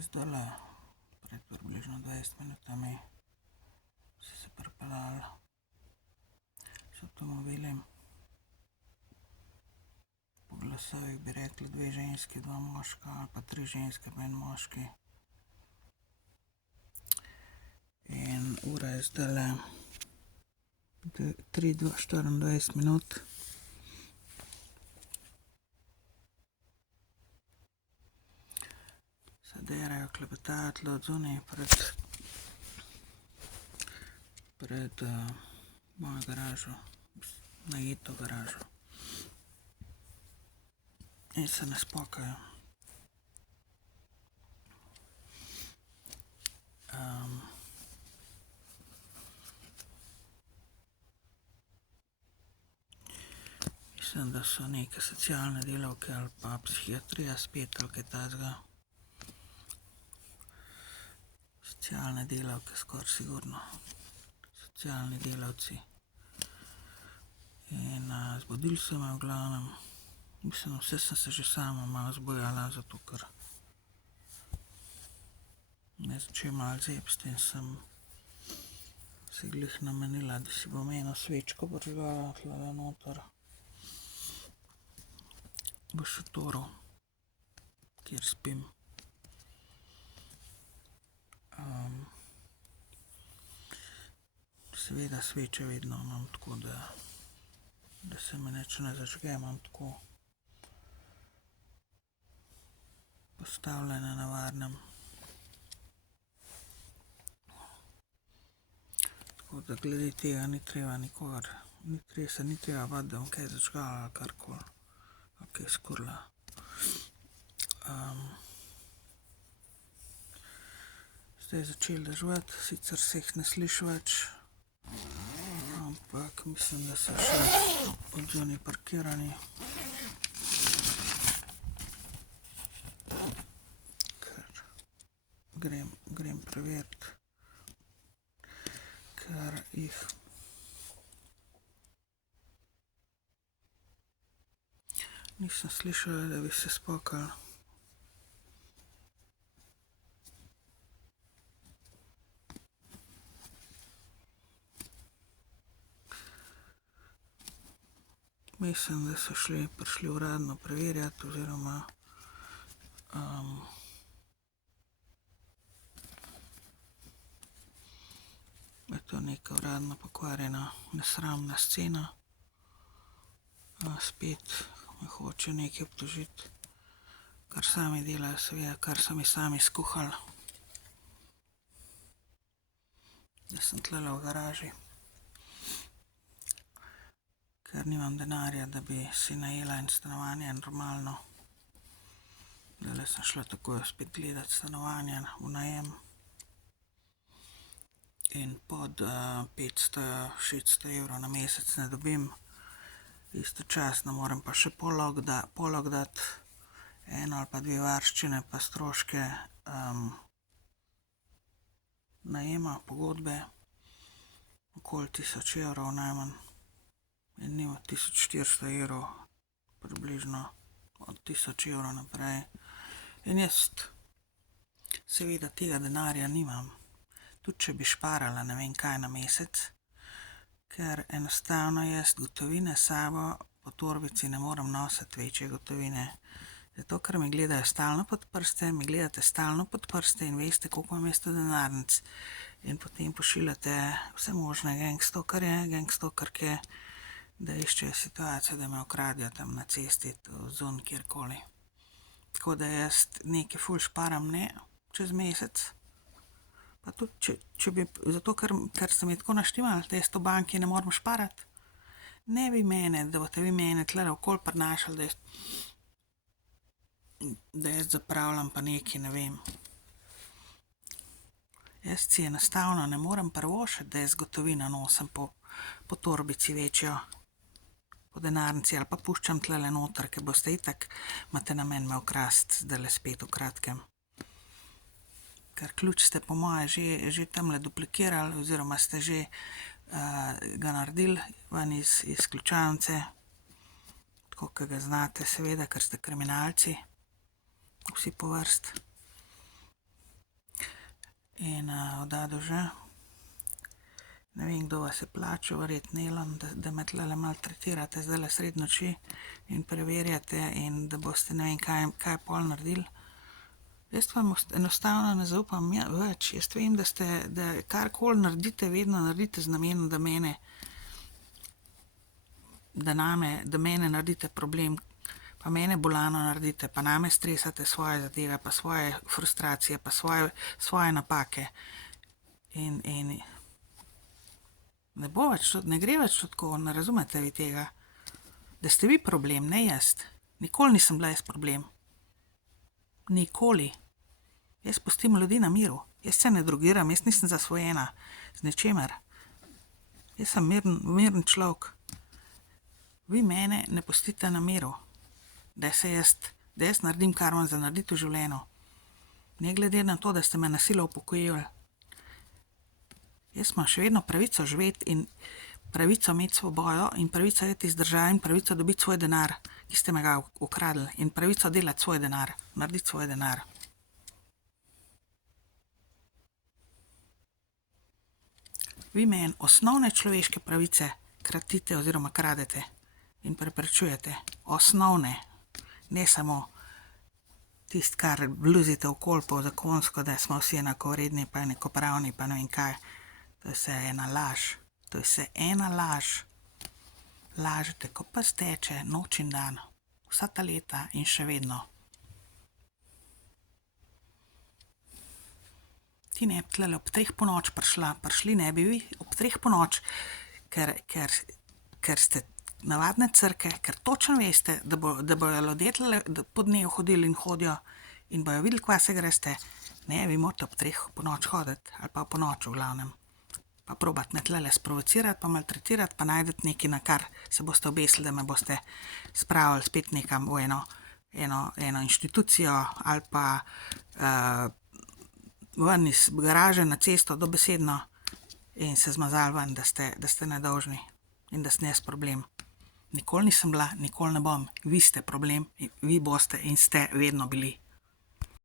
zdajle, pred približno 20 minutami, so se pripeljali z avtomobilom. Po glasovih bi rekli 2 ženski, 2 moška ali pa 3 ženske pa 1 moški. In ura je zdajle 3:24 minut. Se derajo, klepetajo tle odzunaj pred mojo garažo, najito garažo. In se ne spokajo. Mislim, da so neke socialne delavke ali pa psihiatrija spet ali kaj takega. Socialne delavke skoraj sigurno. Socialni delavci. In zbudili so me v glavnem. Mislim, vse sem se že sama malo zbujala, zato ker me je začel malo zebsti in sem si glih namenila, da si bom eno svečko prižgala tlele noter v šotoru, kjer spim. Seveda sveče vedno imam tako, da se mi nič ne zažge, imam tako postavljene na varnem. Tako da glede tega ni treba nikogar, se ni treba bati, da bom kaj zažgala ali karkoli, ali kaj skurila. Zdaj je začelo deževati, sicer se jih ne sliši več, ampak mislim, da so še odzunaj parkirani. Ker grem preverit, ker jih nisem slišala, da bi se spokali. Mislim, da so prišli uradno preverjati oziroma je to neka uradno pokvarjena nesramna scena. Spet me hoče nekaj obtožiti, kar sami delajo, seveda, kar so mi sami skuhali. Da sem tlele v garaži, ker nimam denarja, da bi si najela en stanovanje normalno. Zdajle sem šla takoj spet gledat stanovanje v najem. In pod 500-600 evrov na mesec ne dobim. Istočasno moram pa še polog dati, 1 ali pa 2 varščine pa stroške najema, pogodbe, okoli 1000 evrov najmanj. In nima 1400 evrov, približno od 1000 evrov naprej. In jaz seveda tega denarja nimam, tudi če bi šparala ne vem kaj na mesec, ker enostavno jaz gotovine s sabo po torbici ne morem nositi večje gotovine. Zato, ker me gledajo stalno pod prste, me gledate stalno pod prste in veste, koliko imam jaz denarnic. In potem pošiljate vse možne gangstokerke, da iščejo situacijo, da me okradijo tam na cesti, zunaj, kjerkoli. Tako da jaz nekaj ful šparam ne čez mesec. Pa tudi, če bi, zato ker se mi tako naštimalo, da jaz to banki ne morem šparati, ne bi mene, da boste vi mene tlele okoli prinašali, da jaz zapravljam pa nekaj, ne vem. Jaz si enostavno ne morem privoščiti, da jaz gotovino nosim po torbici večjo, po denarnici ali pa puščam tlele noter, ker boste itak, imate namen me okrasti, zdajle spet v kratkem. Ker ključ ste po moje že tamle duplikirali oziroma ste že ga naredili ven iz ključavnice, tako ke ga znate seveda, ker ste kriminalci, vsi po vrst. In odadu že. Ne vem, kdo vas je plačal, verjetno Elon, da me tlele maltretirate zdajle sred noči in preverjate in da boste ne vem kaj pol naredili. Jaz vam enostavno ne zaupam več. Jaz vem, da karkoli naredite, vedno naredite z namenom, da mene naredite problem, pa mene bolano naredite, pa name stresate svoje zadeve, pa svoje frustracije, pa svoje napake. In ne gre več tako, ne razumete vi tega, da ste vi problem, ne jaz. Nikoli nisem bila jaz problem. Nikoli. Jaz pustim ljudi na miru. Jaz se ne drogiram, jaz nisem zasvojena z ničemer. Jaz sem miren človek. Vi mene ne pustite na miru, da jaz naredim, kar imam za narediti v življenju. Ne glede na to, da ste me na silo upokojili. Jaz imam še vedno pravico živeti in pravico imeti svobodo in pravico iti iz države in pravico dobiti svoj denar, ki ste me ga ukradli, in pravico delati svoj denar, narediti svoj denar. Vi meni osnovne človeške pravice kratite oziroma kradete in preprečujete. Osnovne, ne samo tisto, kar bluzite okoli po zakonsko, da smo vsi enakovredni, pa enakopravni, pa ne vem kaj. To je vse ena laž. To je vse ena laž. Lažete, ko pa steče noč in dan. Vsa ta leta in še vedno. Ti ne bi tlele ob 3 ponoči prišli ne bi vi ob 3 ponoči, ker ste navadne crke, ker točno veste, da bojo ljudje tlele po dnevu hodili in hodijo in bojo videli, kva se greste. Ne, vi morate ob 3 ponoči hoditi, ali pa ponoči v glavnem. Pa probati me tlele sprovocirati, pa maltretirati, pa najdete nekaj, na kar se boste obesili, da me boste spravili spet nekam v eno inštitucijo ali pa ven iz garaže na cesto dobesedno in se zmazali ven, da ste nedolžni in da sem jaz problem. Nikoli nisem bila, nikoli ne bom. Vi ste problem, vi boste in ste vedno bili.